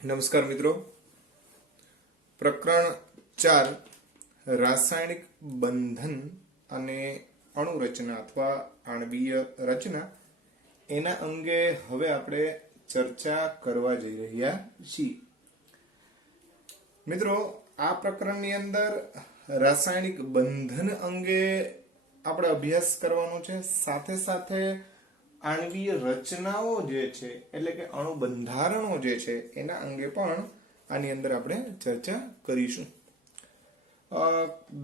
નમસ્કાર મિત્રો, પ્રકરણ 4 રાસાયણિક બંધન અને અણુરચના અથવા આણ્વીય રચના એના અંગે હવે આપણે ચર્ચા કરવા જઈ રહ્યા છીએ. મિત્રો, આ પ્રકરણની અંદર રાસાયણિક બંધન અંગે આપણે અભ્યાસ કરવાનો છે. સાથે સાથે આણ્વીય રચનાઓ જે છે એટલે કે અણુ બંધારણો જે છે એના અંગે પણ આની અંદર આપણે ચર્ચા કરીશું.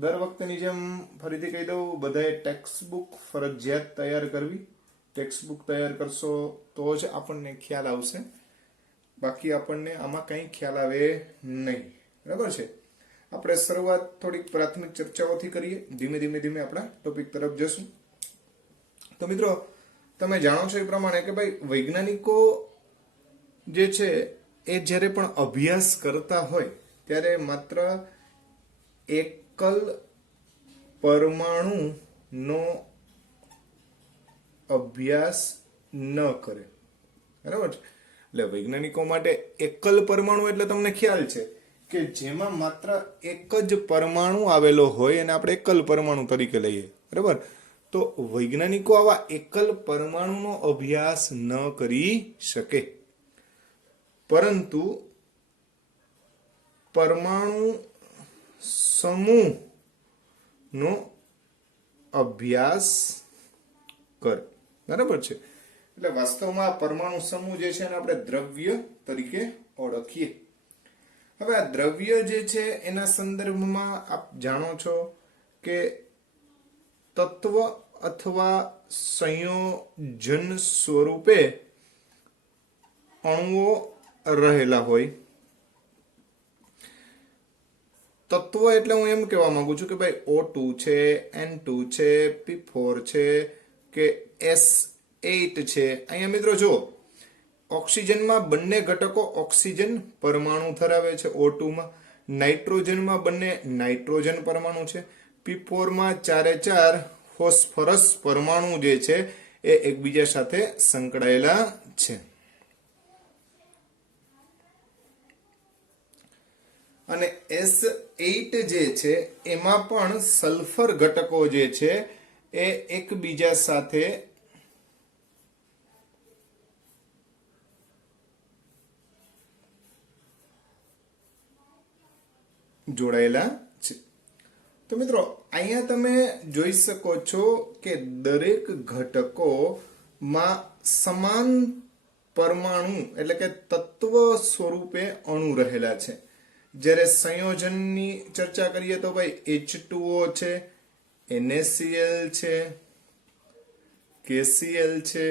દર વખતેની જેમ ફરીથી કહી દઉં, બધાએ ટેક્સ્ટ બુક ફરજિયાત તૈયાર કરવી. ટેક્સ્ટ બુક તૈયાર કરશો તો જ આપણને ખ્યાલ આવશે, બાકી આપણને આમાં કંઈ ખ્યાલ આવે નહીં. બરાબર છે? આપણે શરૂઆત થોડીક પ્રાથમિક ચર્ચાઓથી કરીએ, ધીમે ધીમે આપણા ટોપિક તરફ જશું. તો મિત્રો, તમે જાણો છો એ પ્રમાણે કે ભાઈ વૈજ્ઞાનિકો જે છે એ જ્યારે પણ અભ્યાસ કરતા હોય ત્યારે માત્ર એકલ પરમાણુનો અભ્યાસ ન કરે. બરાબર છે? એટલે વૈજ્ઞાનિકો માટે એકલ પરમાણુ એટલે તમને ખ્યાલ છે કે જેમાં માત્ર એક જ પરમાણુ આવેલો હોય અને આપણે એકલ પરમાણુ તરીકે લઈએ. બરાબર? તો વૈજ્ઞાનિકો આવા એકલ પરમાણુનો અભ્યાસ ન કરી શકે, પરંતુ પરમાણુ સમૂહનો અભ્યાસ કરે. બરાબર છે? એટલે વાસ્તવમાં પરમાણુ સમૂહ જે છે એને આપણે દ્રવ્ય તરીકે ઓળખીએ. હવે આ દ્રવ્ય જે છે એના સંદર્ભમાં આપ જાણો છો કે તત્વ અથવા સંયોજન સ્વરૂપે અણુઓ રહેલા હોય. તત્વ એટલે હું એમ કહેવા માંગુ છું કે ભાઈ O2 છે, N2 છે, P4 છે કે S8 છે. અહીંયા મિત્રો જુઓ, ઓક્સિજનમાં બંને ઘટકો ઓક્સિજન પરમાણુ ધરાવે છે O2 માં, નાઇટ્રોજનમાં બંને નાઇટ્રોજન પરમાણુ છે, P4 માં 4 ફોસ્ફરસ પરમાણુ જે છે એ એકબીજા સાથે સંકળાયેલા છે. અને S8 જે છે એમાં પણ સલ્ફર ઘટકો જે છે એ એકબીજા સાથે જોડાયેલા છે. તો મિત્રો, અહીંયા તમે જોઈ શકો છો કે દરેક ઘટકોમાં સમાન પરમાણુ એટલે કે તત્વ સ્વરૂપે અણુ રહેલા છે. જ્યારે સંયોજનની ચર્ચા કરીએ તો ભાઈ H2O છે, NaCl છે, KCl છે,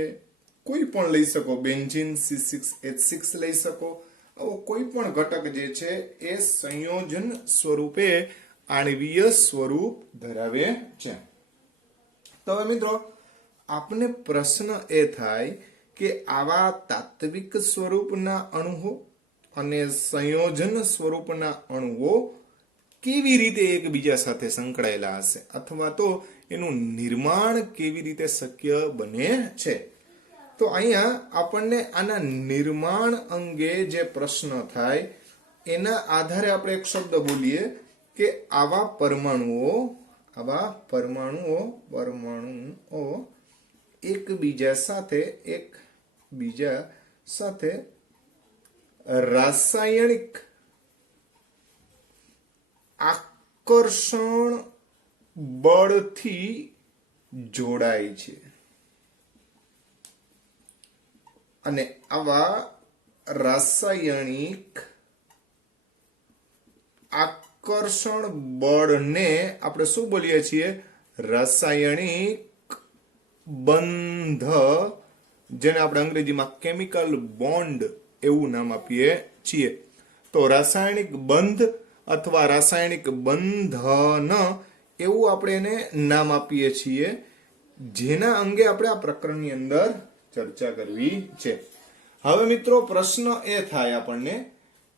કોઈ પણ લઈ શકો, બેન્ઝીન C6H6 લઈ શકો. આવો કોઈ પણ ઘટક જે છે એ સંયોજન સ્વરૂપે આણ્વીય સ્વરૂપ ધરાવે છે. તો હવે મિત્રો, આપને પ્રશ્ન એ થાય કે આવા તાત્વિક સ્વરૂપના અણુઓ અને સંયોજન સ્વરૂપના અણુઓ કેવી રીતે એકબીજા સાથે સંકળાયેલા હશે, અથવા તો એનું નિર્માણ કેવી રીતે શક્ય બને છે. તો અહીંયા આપણને આના નિર્માણ અંગે જે પ્રશ્ન થાય એના આધારે આપણે એક શબ્દ બોલીએ કે આવા પરમાણુઓ એકબીજા સાથે રાસાયણિક આકર્ષણ બળથી જોડાય છે. અને આવા રાસાયણિક આકર્ષણ બળને આપણે શું બોલીએ છીએ? રાસાયણિક બંધ, જેને આપણે અંગ્રેજીમાં કેમિકલ બોન્ડ એવું નામ આપીએ છીએ. તો રાસાયણિક બંધ અથવા રાસાયણિક બંધન એવું આપણે એને નામ આપીએ છીએ, જેના અંગે આપણે આ પ્રકરણની અંદર ચર્ચા કરવી છે. હવે મિત્રો, પ્રશ્ન એ થાય આપણને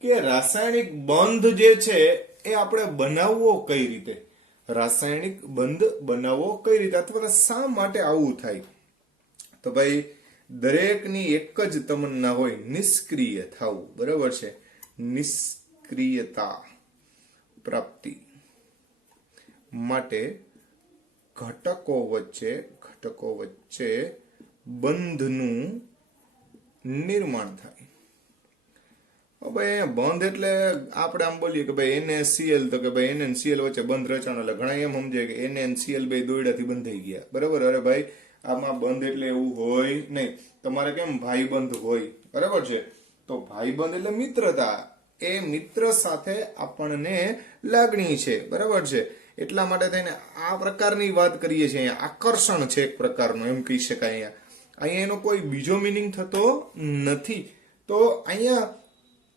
કે રાસાયણિક બંધ જે છે એ આપણે બનાવવો કઈ રીતે? રાસાયણિક બંધ બનાવવો કઈ રીતે, અથવા શા માટે આવું થાય? તો ભાઈ, દરેકની એક જ તમન્ના હોય, નિષ્ક્રિય થવું. બરાબર છે? નિષ્ક્રિયતા પ્રાપ્તિ માટે ઘટકો વચ્ચે બંધનું નિર્માણ થાય. હવે અહીંયા બંધ એટલે આપણે આમ બોલીએ કે ભાઈ NaCl, તો કે ભાઈ NaCl વચ્ચે બંધ રચાણો, એટલે ઘણા એમ સમજે કે NaCl બે દોયડાથી બંધાઈ ગયા. બરાબર? અરે ભાઈ આમાં બંધ એટલે એવું હોય નહીં. તમારે કેમ ભાઈબંધ હોય, બરાબર છે? તો ભાઈબંધ એટલે મિત્રતા. એ મિત્ર સાથે આપણને લાગણી છે, બરાબર છે? એટલા માટે થઈને આ પ્રકારની વાત કરીએ છીએ. અહીંયા આકર્ષણ છે એક પ્રકારનું, એમ કહી શકાય. અહીંયા એનો કોઈ બીજો મિનિંગ થતો નથી. તો અહીંયા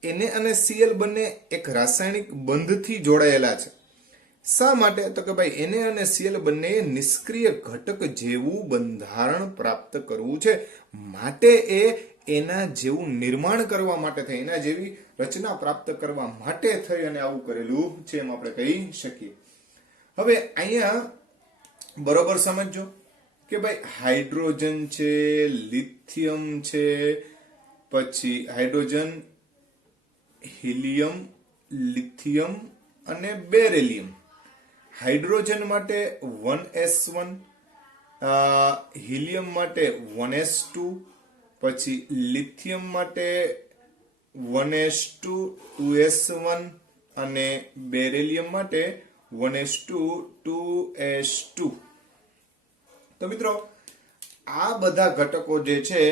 Na અને Cl બંને એક રાસાયણિક બંધથી જોડાયેલા છે. શા માટે? તો કે ભાઈ Na અને Cl બંને નિષ્ક્રિય ઘટક જેવું બંધારણ પ્રાપ્ત કરવું છે, માટે એ એના જેવું નિર્માણ કરવા માટે થઈ, એના જેવી રચના પ્રાપ્ત કરવા માટે થઈ અને આવું કરેલું છે, એમ આપણે કહી શકીએ. હવે અહીંયા બરોબર સમજજો કે ભાઈ હાઇડ્રોજન છે, લિથિયમ છે, પછી હાઇડ્રોજન, હિલિયમ, લિથિયમ અને બેરિલિયમ. હાઇડ્રોજન માટે 1s1, હિલિયમ માટે 1s2, પછી લિથિયમ માટે 1s2 2s1 અને બેરિલિયમ માટે 1s2 2s2. તો મિત્રો આ બધા ઘટકો જે છે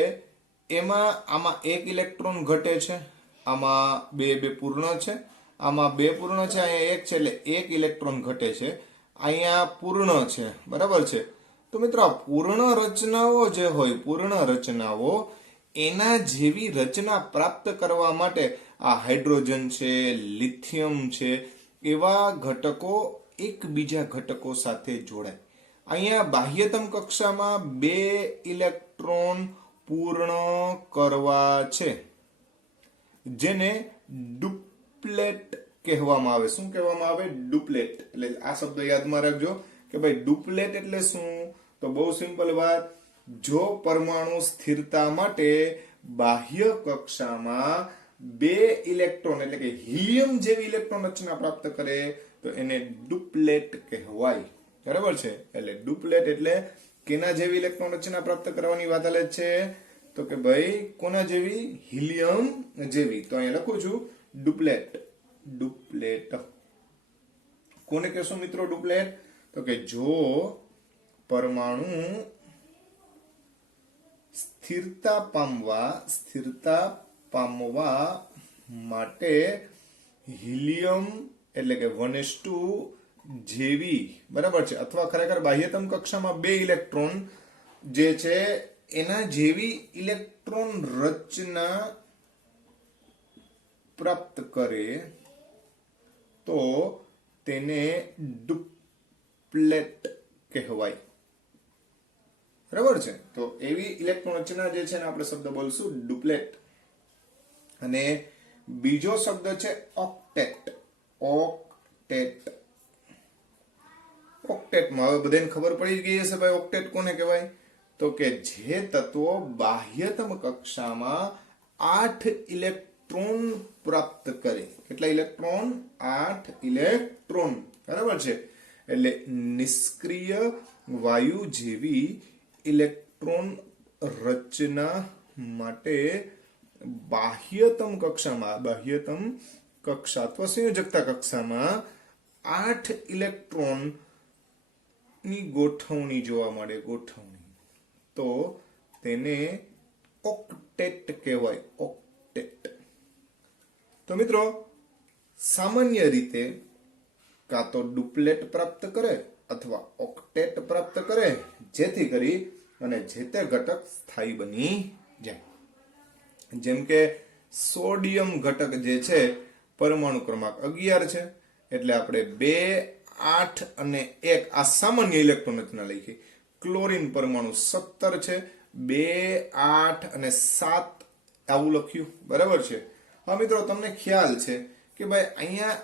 એમાં આમાં એક ઇલેક્ટ્રોન ઘટે છે, આમાં બે પૂર્ણ છે, આમાં બે પૂર્ણ છે, અહીંયા એક છે એટલે એક ઇલેક્ટ્રોન ઘટે છે, અહીંયા પૂર્ણ છે, બરાબર છે? તો મિત્રો આ પૂર્ણ રચનાઓ જે હોય, પૂર્ણ રચનાઓ એના જેવી રચના પ્રાપ્ત કરવા માટે આ હાઇડ્રોજન છે, લિથિયમ છે, એવા ઘટકો એકબીજા ઘટકો સાથે જોડાય. અહીંયા બાહ્યતમ કક્ષામાં બે ઇલેક્ટ્રોન પૂર્ણ કરવા છે, જેને ડુપ્લેટ કહેવામાં આવે. શું કહેવામાં આવે? ડુપ્લેટ. એટલે આ શબ્દ યાદમાં રાખજો કે ભાઈ ડુપ્લેટ એટલે શું? તો બહુ સિમ્પલ વાત. જો પરમાણુ સ્થિરતા માટે બાહ્ય કક્ષામાં બે ઇલેક્ટ્રોન એટલે કે હિલિયમ જેવી ઇલેક્ટ્રોન રચના પ્રાપ્ત કરે તો એને ડુપ્લેટ કહેવાય, બરાબર છે? એટલે ડુપ્લેટ એટલે કેના જેવી ઇલેક્ટ્રોન રચના પ્રાપ્ત કરવાની વાત ચાલે છે? તો કે ભાઈ કોના જેવી? હિલિયમ જેવી. તો અહીંયા લખું છું ડુપ્લેટ. ડુપ્લેટ કોને કહેશું મિત્રો ડુપ્લેટ? તો કે જો પરમાણુ સ્થિરતા પામવા માટે હિલિયમ એટલે કે 1s2 જેવી, બરાબર છે, અથવા ખરેખર બાહ્યતમ કક્ષામાં બે ઇલેક્ટ્રોન જે છે એના જેવી ઇલેક્ટ્રોન રચના પ્રાપ્ત કરે તો તેને ડુપ્લેટ કહેવાય, બરાબર છે? તો એવી ઇલેક્ટ્રોન રચના જે છે ને આપણે શબ્દ બોલશું ડુપ્લેટ. અને બીજો શબ્દ છે ઓક્ટેટ. ઓક્ટેટ. ઓક્ટેટમાં હવે બધાને ખબર પડી ગઈ હશે ભાઈ ઓક્ટેટ કોને કહેવાય? તો કે જે તત્વો બાહ્યતમ કક્ષામાં 8 ઇલેક્ટ્રોન પ્રાપ્ત કરે. કેટલા ઇલેક્ટ્રોન? 8 ઇલેક્ટ્રોન, બરાબર છે? એટલે નિષ્ક્રિય વાયુ જેવી ઇલેક્ટ્રોન રચના માટે બાહ્યતમ કક્ષા અથવા સંયોજકતા કક્ષામાં 8 ઇલેક્ટ્રોન ની ગોઠવણી જોવા મળે, ગોઠવણી, તો તેને ઓક્ટેટ કહેવાય. ઓક્ટેટ. તો મિત્રો સામાન્ય રીતે કાં તો ડુપ્લેટ પ્રાપ્ત કરે અથવા ઓક્ટેટ પ્રાપ્ત કરે, જેથી કરી અને જે તે ઘટક સ્થાયી બની જાય. જેમ કે સોડિયમ ઘટક જે છે પરમાણુ ક્રમાંક 11 છે, એટલે આપણે 2 8 અને 1 આ સામાન્ય ઇલેક્ટ્રોન રચના લખી. ક્લોરીન પરમાણુ 17 છે, 2 8 અને 7 આવું લખ્યું, બરાબર છે? હા મિત્રો તમને ખ્યાલ છે કે ભાઈ અહીંયા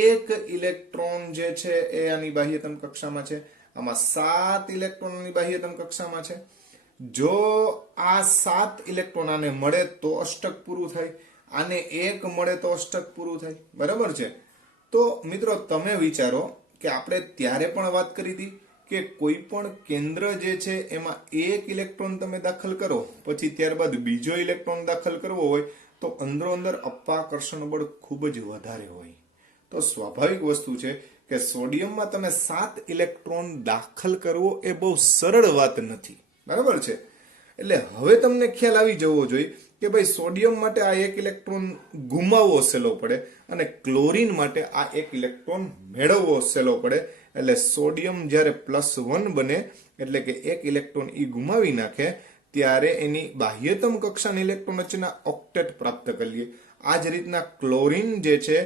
એક ઇલેક્ટ્રોન જે છે એ આની બાહ્યતમ કક્ષામાં છે, આમાં 7 ઇલેક્ટ્રોન આની બાહ્યતમ કક્ષામાં છે. જો આ 7 ઇલેક્ટ્રોન આને મળે તો અષ્ટક પૂરું થાય. આને એક મળે તો અષ્ટક પૂરું થાય, બરાબર છે. તો મિત્રો તમે વિચારો કે આપણે ત્યારે પણ વાત કરી હતી કે કોઈ પણ કેન્દ્ર જે છે એમાં એક ઇલેક્ટ્રોન તમે દાખલ કરો, પછી ત્યારબાદ બીજો ઇલેક્ટ્રોન દાખલ કરવો હોય તો અંદરો અંદર અપાકર્ષણ બળ ખૂબ જ વધારે હોય. તો સ્વાભાવિક વસ્તુ છે કે સોડિયમમાં તમે 7 ઇલેક્ટ્રોન દાખલ કરવો એ બહુ સરળ વાત નથી, બરાબર છે. એટલે હવે તમને ખ્યાલ આવી જવો જોઈએ કે ભાઈ સોડિયમ માટે આ એક ઇલેક્ટ્રોન ગુમાવવો સહેલો પડે અને ક્લોરીન માટે આ એક ઇલેક્ટ્રોન મેળવવો સહેલો પડે. એટલે સોડિયમ જ્યારે +1 બને એટલે કે એક ઇલેક્ટ્રોન ઈ ગુમાવી નાખે ત્યારે એની બાહ્યતમ કક્ષાની ઇલેક્ટ્રોન રચના ઓક્ટેટ પ્રાપ્ત કરીએ. આ જ રીતના ક્લોરીન જે છે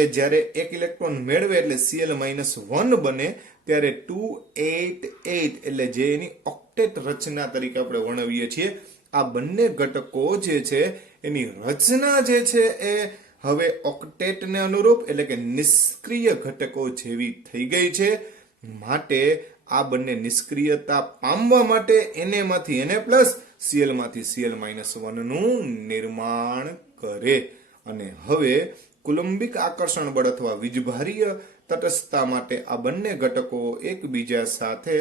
એ જ્યારે એક ઇલેક્ટ્રોન મેળવે એટલે Cl-1 બને ત્યારે 288 એટલે જે એની ઓક્ટેટ રચના તરીકે આપણે વર્ણવીએ છીએ. આ બંને ઘટકો જે છે એની રચના જે છે એ હવે ઓક્ટેટને અનુરૂપ એટલે કે નિષ્ક્રિય ઘટકો જેવી થઈ ગઈ છે. માટે આ બંને નિષ્ક્રિયતા પામવા માટે Na માંથી Na+, Cl માંથી Cl-1 નું નિર્માણ કરે. અને હવે કુલંબિક આકર્ષણ બળ અથવા વીજભારીય તટસ્થતા માટે આ બંને ઘટકો એકબીજા સાથે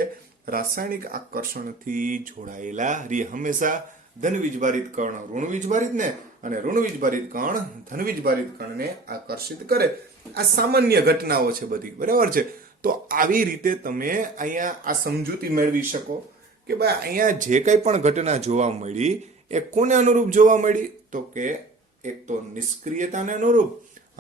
રાસાયણિક આકર્ષણથી જોડાયેલા રહે. હંમેશા ધન વીજભારિત કણ ઋણ વીજભારિત ને અને ઋણ વીજભારિત કણ ધન વીજભારિત કણને આકર્ષિત કરે. આ સામાન્ય ઘટનાઓ છે બધી, બરાબર છે. તો આવી રીતે તમે અહીંયા આ સમજૂતી મેળવી શકો કે ભાઈ અહીંયા જે કંઈ પણ ઘટના જોવા મળી એ કોને અનુરૂપ જોવા મળી, તો કે એક તો નિષ્ક્રિયતાને અનુરૂપ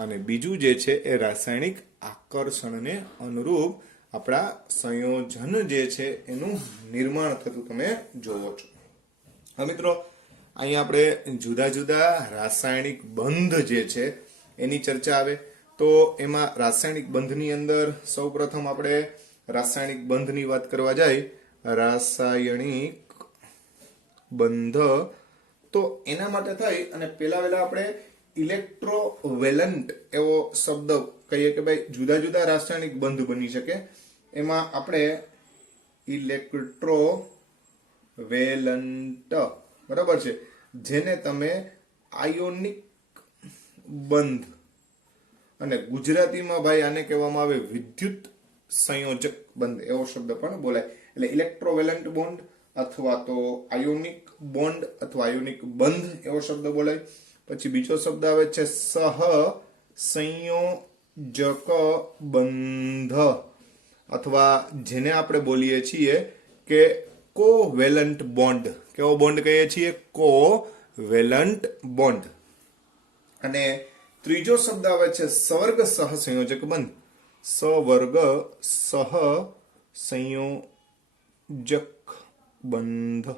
અને બીજું જે છે એ રાસાયણિક આકર્ષણને અનુરૂપ આપણા સંયોજન જે છે એનું નિર્માણ થતું તમે જોવો છો. હા મિત્રો, અહીંયા આપણે જુદા જુદા રાસાયણિક બંધ જે છે એની ચર્ચા આવે. તો એમાં રાસાયણિક બંધની અંદર સૌપ્રથમ આપણે રાસાયણિક બંધની વાત કરવા જાય, રાસાયણિક બંધ તો એના માટે થઈ અને પેલા આપણે ઇલેક્ટ્રોવેલન્ટ એવો શબ્દ કહીએ કે ભાઈ જુદા જુદા રાસાયણિક બંધ બની શકે. એમાં આપણે ઇલેક્ટ્રોવેલન્ટ, બરાબર છે, જેને તમે આયોનિક બંધ અને ગુજરાતીમાં ભાઈ આને કહેવામાં આવે વિદ્યુત સંયોજક બંધ એવો શબ્દ પણ બોલાય. એટલે ઇલેક્ટ્રોવેલન્ટ બોન્ડ અથવા તો આયોનિક બોન્ડ અથવા આયોનિક બંધ એવો શબ્દ બોલાય. પછી બીજો શબ્દ આવે છે સહસંયોજક બંધ અથવા જેને આપણે બોલીએ છીએ કે કોવેલન્ટ બોન્ડ. કેવો બોન્ડ કહીએ છીએ? કોવેલન્ટ બોન્ડ. અને ત્રીજો શબ્દ આવે છે સવર્ગ સહસંયોજક બંધ. સવર્ગ સહસંયોજક બંધ,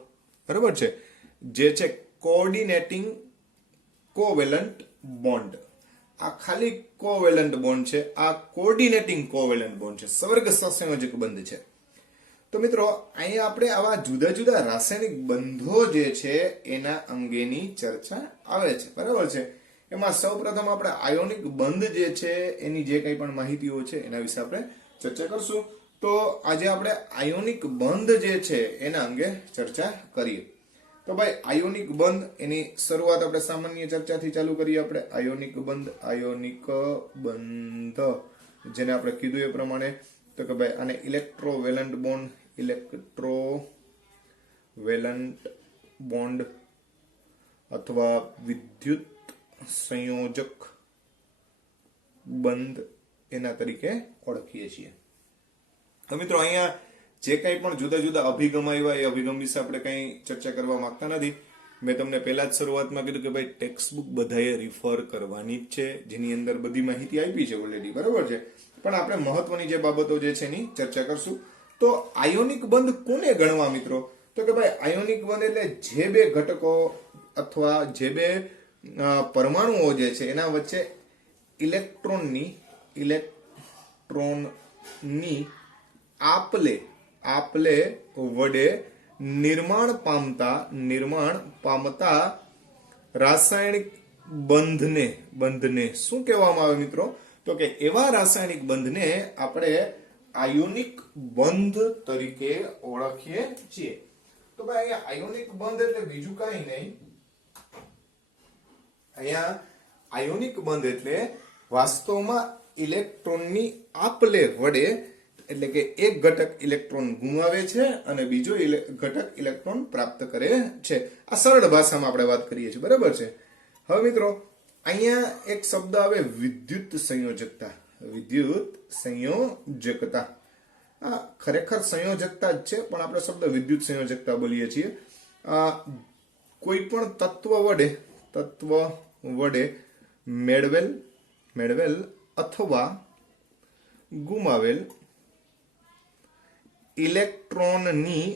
બરાબર છે, જે છે કોઓર્ડિનેટિંગ કોવેલન્ટ બોન્ડ. આ ખાલી કોવેલન્ટ બોન્ડ છે, આ કોઓર્ડિનેટિંગ કોવેલન્ટ બોન્ડ છે, સવર્ગ સહસંયોજક બંધ છે. તો મિત્રો અહીંયા આપણે આવા જુદા જુદા રાસાયણિક બંધો જે છે એના અંગેની ચર્ચા આવે છે, બરાબર છે. એમાં સૌપ્રથમ આપણે આયોનિક બંધ જે છે એની જે કંઈ પણ માહિતીઓ છે એના વિશે આપણે ચર્ચા કરશું. તો આજે આપણે આયોનિક બંધ જે છે એના અંગે ચર્ચા કરીએ. તો ભાઈ આયોનિક બંધ એની શરૂઆત આપણે સામાન્ય ચર્ચાથી ચાલુ કરીએ. આપણે આયોનિક બંધ જેને આપણે કીધું એ પ્રમાણે તો કે ભાઈ આને ઇલેક્ટ્રોવેલન્ટ બોન્ડ અથવા વિદ્યુત સંયોજક બંધ એના તરીકે ઓળખીએ છીએ. તો મિત્રો અહીંયા જે કંઈ પણ જુદા જુદા અભિગમ આવ્યા એ અભિગમ વિશે આપણે કંઈ ચર્ચા કરવા માંગતા નથી. મેં તમને પહેલા જ શરૂઆતમાં કીધું કે ભાઈ ટેક્સ્ટ બુક બધાએ રિફર કરવાની જ છે, જેની અંદર બધી માહિતી આપી છે ઓલરેડી, બરાબર છે. પણ આપણે મહત્વની જે બાબતો જે છે એની ચર્ચા કરશું. તો આયોનિક બંધ કોને ગણવા મિત્રો? તો કે ભાઈ આયોનિક બંધ એટલે જે બે ઘટકો અથવા જે બે પરમાણુઓ જે છે એના વચ્ચે ઇલેક્ટ્રોનની આપલે વડે નિર્માણ પામતા રાસાયણિક બંધને શું કહેવામાં આવે મિત્રો? તો કે એવા રાસાયણિક બંધને આપણે આયોનિક બંધ તરીકે ઓળખીએ છીએ. તો ભાઈ અહીંયા આયોનિક બંધ એટલે બીજું કાંઈ નહીં, અહીંયા આયોનિક બંધ એટલે વાસ્તવમાં ઇલેક્ટ્રોનની આપલે વડે, એટલે કે એક ઘટક ઇલેક્ટ્રોન ગુમાવે છે અને બીજો ઘટક ઇલેક્ટ્રોન પ્રાપ્ત કરે છે. આ સરળ ભાષામાં આપણે વાત કરીએ છીએ, બરાબર છે. હવે મિત્રો અહીંયા એક શબ્દ આવે વિદ્યુત સંયોજકતા. વિદ્યુત સંયોજકતા આ ખરેખર સંયોજકતા જ છે, પણ આપણે શબ્દ વિદ્યુત સંયોજકતા બોલીએ છીએ. કોઈ પણ તત્વ વડે મેળવેલ અથવા ગુમાવેલ ઇલેક્ટ્રોનની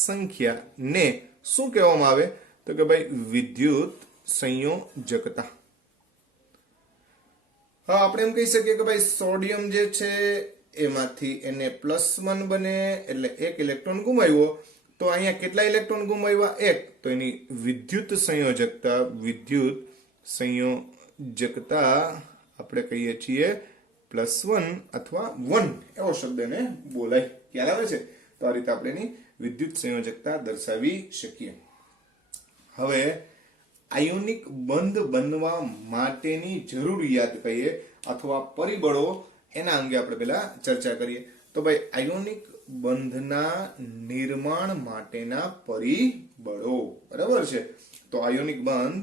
સંખ્યા ને શું કહેવામાં આવે? તો કે ભાઈ વિદ્યુત સંયોજકતા. હા, આપણે એમ કહી શકીએ કે ભાઈ સોડિયમ જે છે એમાંથી Na+1 બને, એટલે એક ઇલેક્ટ્રોન ગુમાવ્યો. તો અહીંયા કેટલા ઇલેક્ટ્રોન ગુમાવ્યા? એક. તો એની વિદ્યુત સંયોજકતા આપણે કહીએ છીએ +1 અથવા 1 એવો શબ્દ એને બોલાય. ખ્યાલ આવે છે? તો આ રીતે આપણે એની વિદ્યુત સંયોજકતા દર્શાવી શકીએ. હવે આયોનિક બંધ બનવા માટેની જરૂરિયાત કહીએ અથવા પરિબળો, એના અંગે આપણે પહેલા ચર્ચા કરીએ. તો ભાઈ આયોનિક બંધના નિર્માણ માટેના પરિબળો, બરાબર છે. તો આયોનિક બંધ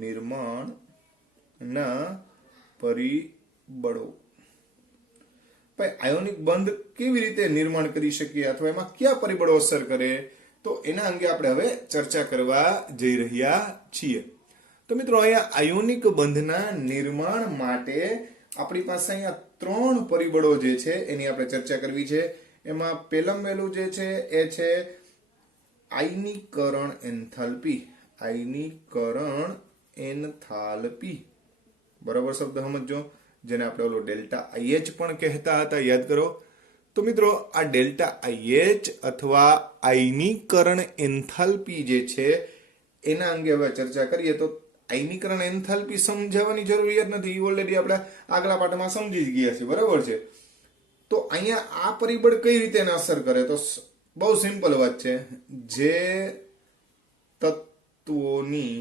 નિર્માણના પરિબળો. ભાઈ આયોનિક બંધ કેવી રીતે નિર્માણ કરી શકીએ અથવા એમાં કયા પરિબળો અસર કરે? તો એના અંગે આપણે હવે ચર્ચા કરવા જઈ રહ્યા છીએ. તો મિત્રો અહીંયા આયોનિક બંધના નિર્માણ માટે આપણી પાસે અહીંયા 3 પરિબળો જે છે એની આપણે ચર્ચા કરવી છે. એમાં પહેલું જે છે એ છે આયનીકરણ એન્થાલ્પી. બરાબર શબ્દ સમજો, જેને આપણે ઓલો ડેલ્ટા IH પણ કહેતા હતા, યાદ કરો. તો મિત્રો આ ડેલ્ટા IH અથવા આયનીકરણ એન્થાલ્પી જે છે એના અંગે હવે ચર્ચા કરીએ. તો આયનીકરણ એન્થાલ્પી સમજાવવાની જરૂરિયાત નથી, ઓલરેડી આપણે આગલા પાઠમાં સમજી જ ગયા છીએ, બરાબર છે. તો અહીંયા આ પરિબળ કઈ રીતે અસર કરે? તો બહુ સિમ્પલ વાત છે. જે તત્વોની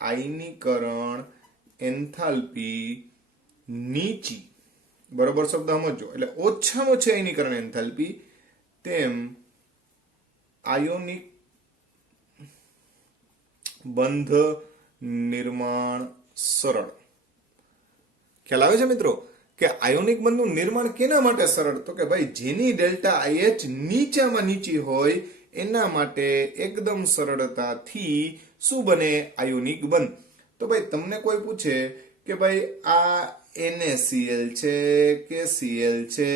આયનીકરણ એન્થાલ્પી નીચી, બરોબર શબ્દ સમજો, એટલે ઓછામાં ઓછી આયનીકરણ એન્થાલ્પી, તેમ આયોનિક બંધ નિર્માણ સરળ. ખ્યાલ આવે છે મિત્રો કે આયોનિક બંધનું નિર્માણ કેના માટે સરળ? તો કે ભાઈ જેની ડેલ્ટા IH નીચામાં નીચી હોય એના માટે એકદમ સરળતાથી શું બને? આયોનિક બંધ. તો ભાઈ તમને કોઈ પૂછે કે ભાઈ આ NaCl છે કે Cl છે,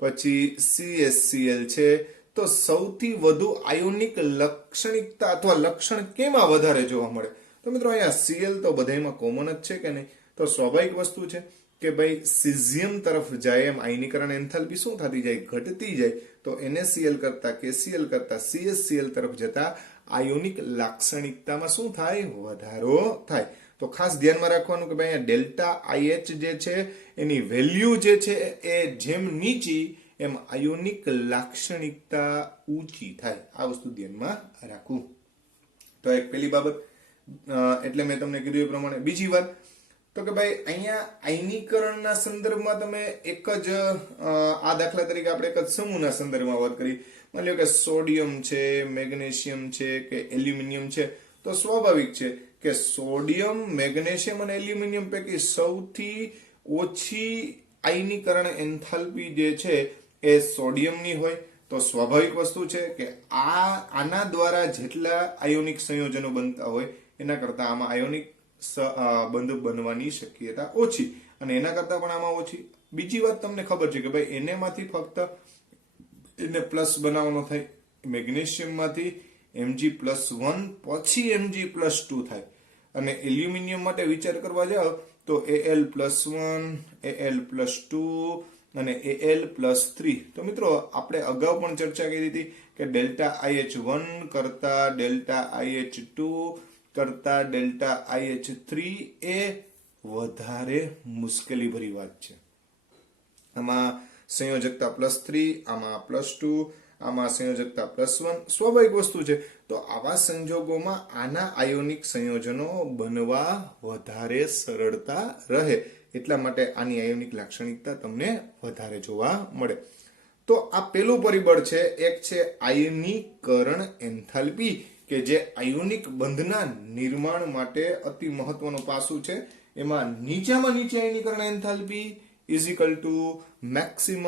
પછી CHCl છે, તો સૌથી વધુ આયોનિક લાક્ષણિકતા અથવા લક્ષણ કેમાં વધારે જોવા મળે? તો મિત્રો અહીંયા Cl તો બધાયમાં કોમન જ છે કે નહીં? તો સ્વાભાવિક વસ્તુ છે કે ભાઈ સિઝિયમ તરફ જાય એમ આયનીકરણ એન્થાલ્પી શું થતી જાય? ઘટતી જાય. તો NaCl કરતા KCl કરતા CHCl તરફ જતા આયોનિક લાક્ષણિકતામાં શું થાય? વધારો થાય. તો ખાસ ધ્યાનમાં રાખવાનું કે ભાઈ અહીંયા ડેલ્ટા IH જે છે એની વેલ્યુ જે છે એ જેમ નીચી એમ આયોનિક લાક્ષણિકતા ઊંચી થાય. આ વસ્તુ ધ્યાનમાં રાખવું. તો એક પેલી બાબત, એટલે મેં તમને કીધું એ પ્રમાણે. બીજી વાત તો કે ભાઈ અહીંયા આયનીકરણના સંદર્ભમાં તમે એક જ આ દાખલા તરીકે આપણે એક જ સમૂહના સંદર્ભમાં વાત કરી. માની લો કે સોડિયમ છે, મેગ્નેશિયમ છે કે એલ્યુમિનિયમ છે. તો સ્વાભાવિક છે કે સોડિયમ, મેગ્નેશિયમ અને એલ્યુમિનિયમ પૈકી સૌથી ઓછી આયનીકરણ એન્થાલ્પી જે છે એ સોડિયમની હોય. તો સ્વાભાવિક વસ્તુ છે કે આના દ્વારા જેટલા આયોનિક સંયોજનો બનતા હોય એના કરતા આમાં આયોનિક બંધ બનવાની શક્યતા ઓછી, અને એના કરતા પણ આમાં ઓછી. બીજી વાત તમને ખબર છે કે ભાઈ એને માંથી ફક્ત એને પ્લસ બનાવવાનો થાય, મેગ્નેશિયમ માંથી Mg+1 પછી Mg+2 થાય, અને એલ્યુમિનિયમ માટે વિચાર કરવા જાઓ તો Al+1, Al+2 અને Al+3. તો મિત્રો આપણે અગાઉ પણ ચર્ચા કરી હતી કે ડેલ્ટા IH1 કરતા ડેલ્ટા IH2 કરતા ડેલ્ટા IH3 એ વધારે મુશ્કેલી ભરી વાત છે. આમાં સંયોજકતા +3, આમાં +2, આમાં સંયોજકતા +1, સ્વાભાવિક વસ્તુ છે. તો આવા સંજોગોમાં આના આયોનિક સંયોજનો બનવા વધારે સરળતા રહે, એટલા માટે આની આયોનિક લાક્ષણિકતા તમને વધારે જોવા મળે. તો આ પેલું પરિબળ છે, એક છે આયનીકરણ એન્થાલ્પી, કે જે આયોનિક બંધના નિર્માણ માટે અતિ મહત્વનું પાસું છે. એમાં નીચામાં નીચે આયનીકરણ enthalpy is equal to maximum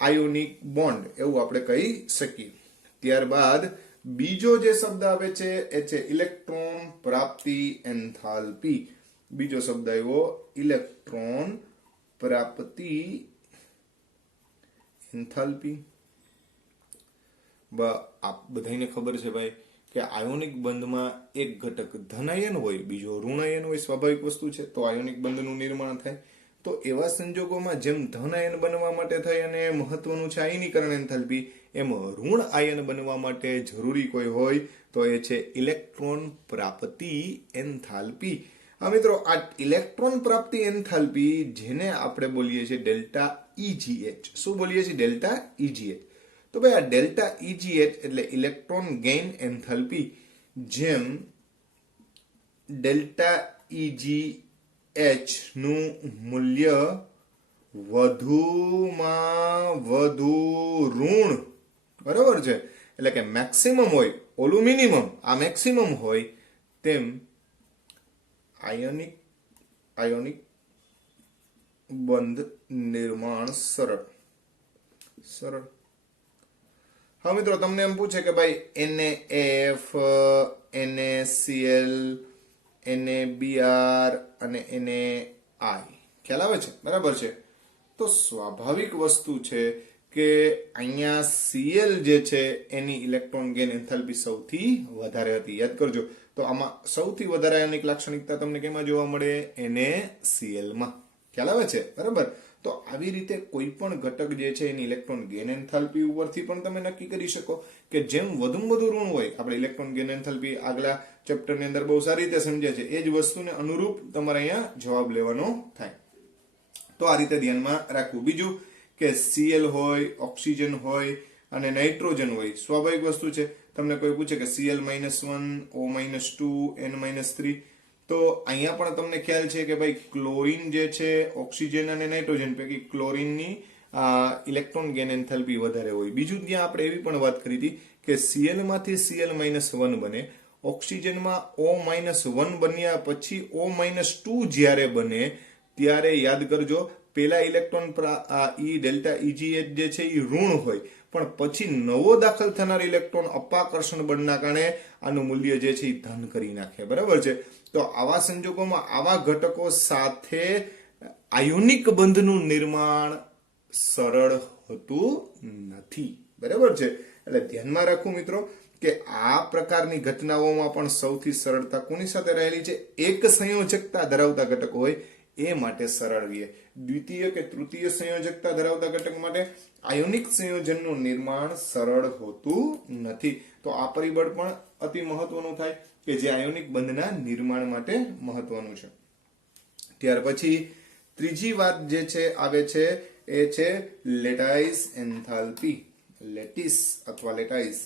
ionic bond, એવું આપણે કહી શકીએ. ત્યારબાદ બીજો જે શબ્દ આવે છે એ છે ઇલેક્ટ્રોન પ્રાપ્તિ એન્થાલ્પી. બીજો શબ્દ આવ્યો ઇલેક્ટ્રોન પ્રાપ્તિ એન્થાલ્પી. આપ બધાને ખબર છે ભાઈ કે આયોનિક બંધમાં એક ઘટક ધનાયન હોય, બીજો ઋણાયન હોય, સ્વાભાવિક વસ્તુ છે. તો આયોનિક બંધનું નિર્માણ થાય. તો એવા સંજોગોમાં જેમ ધન આયન બનવા માટે થાય અને મહત્વનું છે આયનીકરણ એન્થાલ્પી, એમ ઋણ આયન બનવા માટે જરૂરી કોઈ હોય તો એ છે ઇલેક્ટ્રોન પ્રાપ્તિ એન્થાલ્પી. હા મિત્રો, આ ઇલેક્ટ્રોન પ્રાપ્તિ એન્થાલ્પી જેને આપણે બોલીએ છીએ ડેલ્ટા EGH. શું બોલીએ છીએ? Delta EGH. તો ભાઈ આ ડેલ્ટા EGH એટલે ઇલેક્ટ્રોન ગેઇન એન્થાલ્પી. જેમ ડેલ્ટા EGH નું મૂલ્ય વધુમાં વધુ ઋણ, બરાબર છે, એટલે કે મેક્સિમમ હોય, ઓલું મિનિમમ, આ મેક્સિમમ હોય, તેમ આયોનિક બંધ નિર્માણ સરળ. હા મિત્રો, તમને એમ પૂછે કે ભાઈ NaF, NaCl, NaBr અને Na ખ્યાલ આવે છે? બરાબર છે. તો સ્વાભાવિક વસ્તુ છે કે અહીંયા Cl જે છે એની ઇલેક્ટ્રોન ગેઇન એન્થાલ્પી સૌથી વધારે હતી. યાદ કરજો. તો આમાં સૌથી વધારે આયોનિક લાક્ષણિકતા તમને કેમાં જોવા મળે? NaCl માં. ખ્યાલ આવે છે? બરાબર. તો આવી રીતે કોઈ પણ ઘટક જે છે એની ઇલેક્ટ્રોન ગેઇન એન્થાલ્પી ઉપરથી પણ તમે નક્કી કરી શકો કે જેમ વધુમાં વધુ ઋણ હોય, આપણે ઇલેક્ટ્રોન ગેઇન એન્થાલ્પી આગલા ચેપ્ટરની અંદર બહુ સારી રીતે સમજ્યા છે, એ જ વસ્તુને અનુરૂપ તમારે અહીંયા જવાબ લેવાનો થાય. તો આ રીતે ધ્યાનમાં રાખવું. બીજું કે Cl હોય, ઓક્સિજન હોય અને નાઇટ્રોજન હોય, સ્વાભાવિક વસ્તુ છે. તમને કોઈ પૂછે કે Cl-1, O-2, N-3, તો અહીંયા પણ તમને ખ્યાલ છે કે ભાઈ ક્લોરીન જે છે, ઓક્સિજન અને નાઇટ્રોજન પૈકી ક્લોરીનની ઇલેક્ટ્રોન ગેઇન એન્થાલ્પી વધારે હોય. બીજું ત્યાં આપણે એવી પણ વાત કરી હતી કે Cl માંથી Cl-1 બને, ઓક્સિજનમાં O-1 બન્યા પછી O-2 જ્યારે બને ત્યારે યાદ કરજો, પેલા ઇલેક્ટ્રોન ડેલ્ટા EGH જે છે એ ઋણ હોય, પણ પછી નવો દાખલ થનાર ઇલેક્ટ્રોન અપાકર્ષણ બળના કારણે આનું મૂલ્ય જે છે એ ધન કરી નાખે. બરાબર છે. તો આવા સંજોગોમાં આવા ઘટકો સાથે આયોનિક બંધનું નિર્માણ સરળ હોતું નથી. બરાબર છે. એટલે ધ્યાનમાં રાખવું મિત્રો કે આ પ્રકારની ઘટનાઓમાં પણ સૌથી સરળતા કોની સાથે રહેલી છે? એક સંયોજકતા ધરાવતા ઘટક હોય એ માટે સરળ રહે. દ્વિતીય કે તૃતીય સંયોજકતા ધરાવતા ઘટક માટે આયોનિક સંયોજનનું નિર્માણ સરળ હોતું નથી. તો આ પરિબળ પણ અતિ મહત્વનું થાય કે જે આયોનિક બંધના નિર્માણ માટે મહત્વનું છે. ત્યાર પછી ત્રીજી વાત જે છે આવે છે એ છે લેટાઇસ એન્થાલ્પી. લેટિસ અથવા લેટાઇસ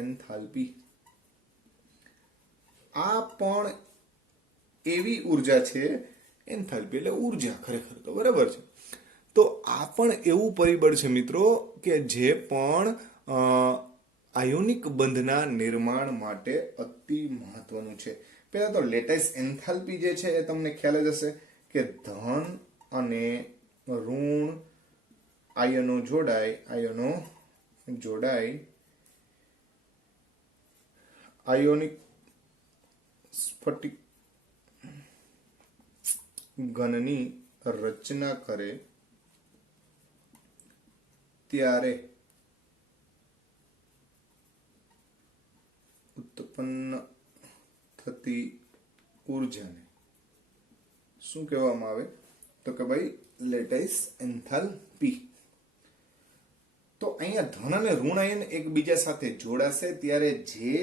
એન્થાલ્પી આ પણ એવી ઉર્જા છે, એન્થાલ્પી એટલે ઉર્જા ખરેખર તો, બરાબર છે. તો આ પણ એવું પરિબળ છે મિત્રો કે જે પણ આયોનિક બંધના નિર્માણ માટે અતિ મહત્વનું છે. પહેલા તો લેટાઇસ એન્થાલ્પી જે છે એ તમને ખ્યાલ જ હશે કે ધન અને ઋણ આયનો જોડાય આયોનિક સ્ફટિક ઘનની રચના કરે ત્યારે ઉત્પન્ન થતી ઉર્જાને શું કહેવામાં આવે? તો કે ભાઈ લેટાઇસ એન્થાલ્પી. તો અહીંયા ધન અને ઋણ આયન એકબીજા સાથે જોડાશે ત્યારે જે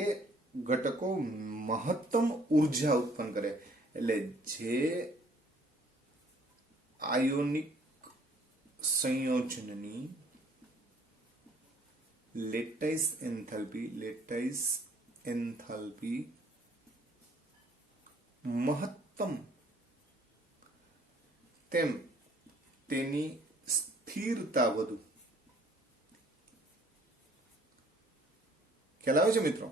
ઘટકો મહત્તમ ઉર્જા ઉત્પન્ન કરે, એટલે જે આયોનિક સંયોજનની લેટાઇસ એન્થાલ્પી મહત્તમ તેમ તેની સ્થિરતા વધુ. ખ્યાલ આવે છે મિત્રો?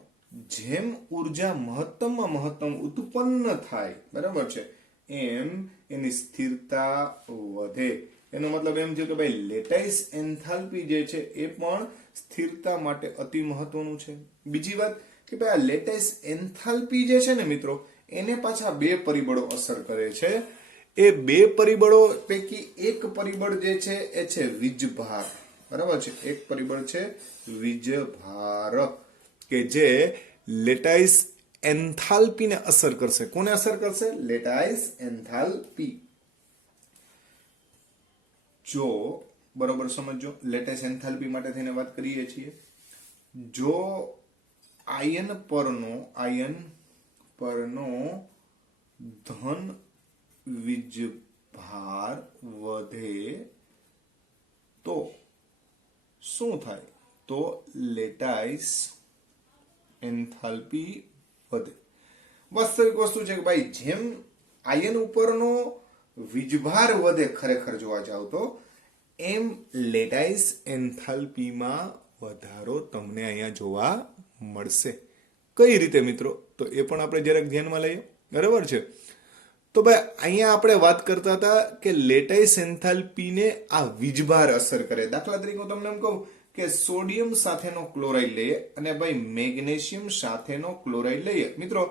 જેમ ઉર્જા મહત્તમમાં મહત્તમ ઉત્પન્ન થાય, બરાબર છે, એમ એની સ્થિરતા વધે. એનો મતલબ એમ થયો કે ભાઈ લેટાઇસ એન્થાલ્પી જે છે એ પણ સ્થિરતા માટે અતિ મહત્વનું છે. બીજી વાત કે ભાઈ આ લેટાઇસ એન્થાલ્પી જે છે ને મિત્રો, એને પાછા બે પરિબળો અસર કરે છે. એ બે પરિબળો પૈકી એક પરિબળ જે છે એ છે વીજભાર, બરાબર છે. એક પરિબળ છે વીજભાર કે જે લેટાઇસ એન્થાલ્પીને અસર કરશે. કોને અસર કરશે? Lattice enthalpy. જો બરોબર સમજો, લેટાઇસ એન્થાલ્પી માટે થઈને વાત કરીએ છીએ. જો આયન પરનો ધન વીજભાર વધે તો શું થાય? તો લેટાઇસ એન્થાલ્પી વધે. વાસ્તવિક વસ્તુ છે કે ભાઈ જેમ આયન ઉપરનો વીજભાર વધે, ખરેખર જોવા જાવ તો, એમ લેટાઇસ એન્થાલ્પીમાં વધારો તમને અહીંયા જોવા મળશે. કઈ રીતે મિત્રો? તો એ પણ આપણે જરાક ધ્યાનમાં લઈએ, બરાબર છે. તો ભાઈ અહીંયા આપણે વાત કરતા હતા કે લેટાઇસ એન્થાલ્પીને આ વીજભાર અસર કરે. દાખલા તરીકે હું તમને એમ કહું કે સોડિયમ સાથેનો ક્લોરાઇડ લઈએ અને ભાઈ મેગ્નેશિયમ સાથેનો ક્લોરાઇડ લઈએ. મિત્રો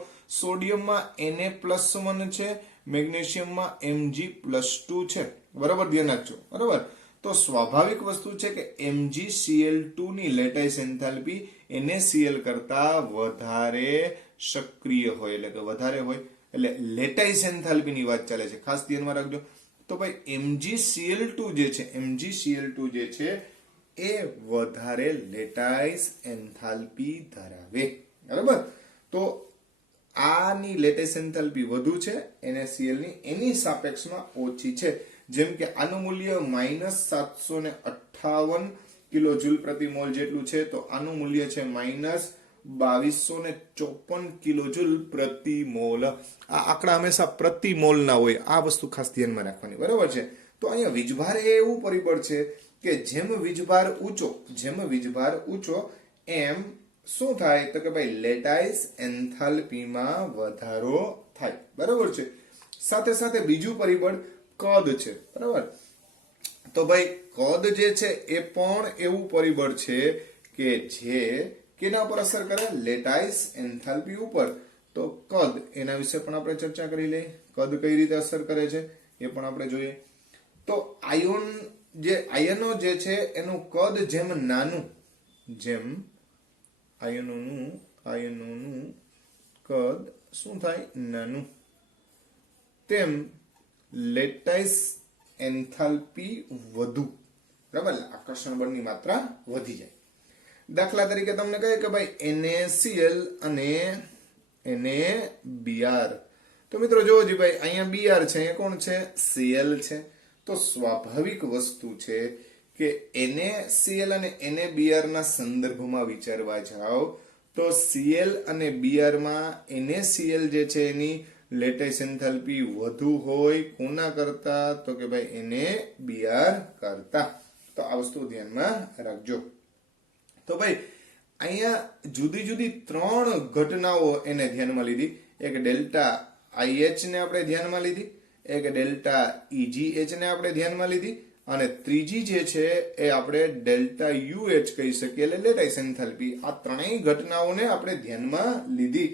સોડિયમમાં Na+1 છે, મેગ્નેશિયમમાં Mg+2 છે, બરાબર, ધ્યાન રાખજો, બરાબર. તો સ્વાભાવિક વસ્તુ છે કે MgCl2 ની લેટાઇસ એન્થાલ્પી NaCl કરતા વધારે સક્રિય હોય, એટલે કે વધારે હોય, એટલે લેટાઇસ એન્થાલ્પી ની વાત ચાલે છે, ખાસ ધ્યાનમાં રાખજો. તો ભાઈ MgCl2 જે છે એ વધારે લેટાઇસ એન્થાલ્પી ધરાવે, બરાબર. તો આની લેટાઇસ એન્થાલ્પી વધુ છે, NaCl ની એની સાપેક્ષમાં ઓછી છે. જેમ કે આનું મૂલ્ય -758 કિલોજૂલ પ્રતિ મોલ જેટલું છે, તો આનું મૂલ્ય છે -2254 કિલોજૂલ પ્રતિ મોલ. આ આંકડા હંમેશા પ્રતિ મોલ ના હોય, આ વસ્તુ ખાસ ધ્યાનમાં રાખવાની, બરાબર છે. તો અહીંયા વીજભાર એ એવું પરિબળ છે કે જેમ વીજભાર ઊંચો એમ શું થાય? તો કે ભાઈ લેટાઇસ એન્થાલ્પીમાં વધારો થાય, બરાબર છે. સાથે સાથે બીજું પરિબળ કદ છે, બરાબર. તો ભાઈ કદ જે છે એ પણ એવું પરિબળ છે કે જે કેના ઉપર અસર કરે? લેટાઇસ એન્થાલ્પી ઉપર. તો કદ, એના વિશે પણ આપણે ચર્ચા કરી લઈએ. કદ કઈ રીતે અસર કરે છે એ પણ આપણે જોઈએ. તો આયનો જે છે એનું કદ જેમ નાનું, જેમ આયનોનું કદ શું થાય? નાનું, તેમ લેટાઇસ એન્થાલ્પી વધુ, બરાબર, આકર્ષણ બળની માત્રા વધી જાય. દાખલા તરીકે તમને કહે કે ભાઈ NaCl અને NaBr. તો મિત્રો જોવો જી ભાઈ, અહીંયા Br છે, અહીંયા કોણ છે? Cl છે. તો સ્વાભાવિક વસ્તુ છે કે NaCl અને NaBr ના સંદર્ભમાં વિચારવા જાઓ તો Cl અને Br માં NaCl જે છે એની લેટાઇસ એન્થાલ્પી વધુ હોય, કોના કરતા? તો કે ભાઈ NaBr કરતા. તો આ વસ્તુ ધ્યાનમાં રાખજો. તો ભાઈ અહીંયા જુદી જુદી ત્રણ ઘટનાઓ એને ધ્યાનમાં લીધી. એક ડેલ્ટા IH ને આપણે ધ્યાનમાં લીધી, એક ડેલ્ટા EGH ને આપણે ધ્યાનમાં લીધી, અને ત્રીજી જે છે એ આપણે ડેલ્ટા UH કહી શકીએ, એટલે લેટાઇસ એન્થાલ્પી. આ ત્રણેય ઘટનાઓને આપણે ધ્યાનમાં લીધી.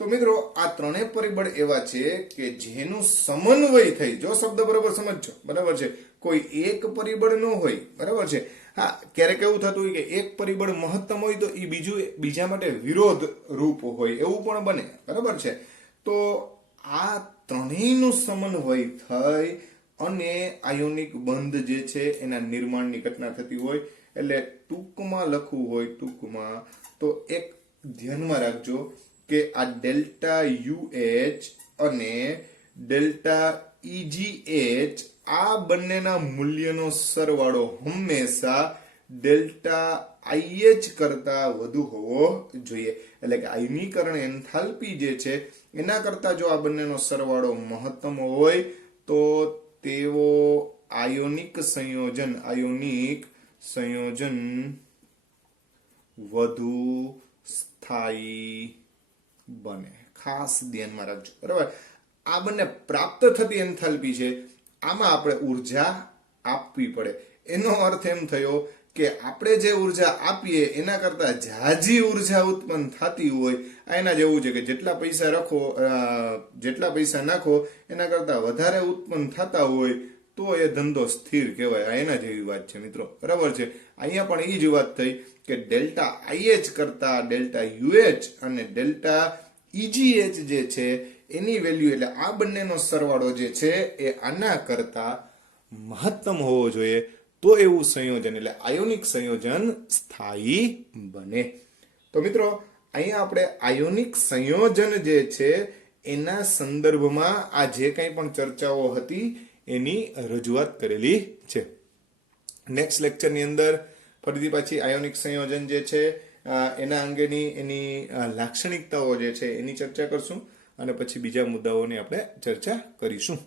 તો મિત્રો આ ત્રણેય પરિબળ એવા છે કે જેનું સમન્વય થઈ, જો શબ્દ બરાબર સમજજો, બરાબર છે, કોઈ એક પરિબળ ન હોય, બરાબર છે. હા, ક્યારેક એવું થતું હોય કે એક પરિબળ મહત્તમ હોય તો એ બીજા માટે વિરોધ રૂપ હોય, એવું પણ બને, બરાબર છે. તો આ ત્રણેયનું સમન્વય થઈ અને આયોનિક બંધ જે છે એના નિર્માણની ઘટના થતી હોય. એટલે ટૂંકમાં લખવું હોય, તો એક ધ્યાનમાં રાખજો કે આ ડેલ્ટા UH અને ડેલ્ટા EGH આ બંનેના મૂલ્યનો સરવાળો હંમેશા ડેલ્ટા IH કરતા વધુ હોવો જોઈએ. એટલે કે આયનીકરણ એન્થાલ્પી જે છે એના કરતા જો આ બંનેનો સરવાળો મહત્તમ હોય તો તેઓ આયોનિક સંયોજન વધુ સ્થાયી બને. ખાસ ધ્યાનમાં રાખજો, બરાબર. આ બંને પ્રાપ્ત થતી એન્થાલ્પી છે, આમાં આપણે ઉર્જા આપવી પડે. એનો અર્થ એમ થયો કે આપણે જે ઉર્જા આપીએ એના કરતા ઝાઝી ઉર્જા ઉત્પન્ન થતી હોય, એના જેવું છે કે જેટલા પૈસા નાખો એના કરતા વધારે ઉત્પન્ન થતા હોય તો એ ધંધો સ્થિર કહેવાય. આ એના જેવી વાત છે મિત્રો, બરાબર છે. અહીંયા પણ એ જ વાત થઈ કે ડેલ્ટા IH કરતા ડેલ્ટા UH અને ડેલ્ટા EGH જે છે એની વેલ્યુ, એટલે આ બંનેનો સરવાળો જે છે એ આના કરતા મહત્તમ હોવો જોઈએ, તો એવું સંયોજન એટલે આયોનિક સંયોજન સ્થાયી બને. તો મિત્રો અહીંયા આપણે આયોનિક સંયોજન જે છે એના સંદર્ભમાં આ જે કંઈ પણ ચર્ચાઓ હતી એની રજૂઆત કરેલી છે. નેક્સ્ટ લેક્ચરની અંદર ફરીથી પાછી આયોનિક સંયોજન જે છે એના અંગેની એની લાક્ષણિકતાઓ જે છે એની ચર્ચા કરશું અને પછી બીજા મુદ્દાઓની આપણે ચર્ચા કરીશું.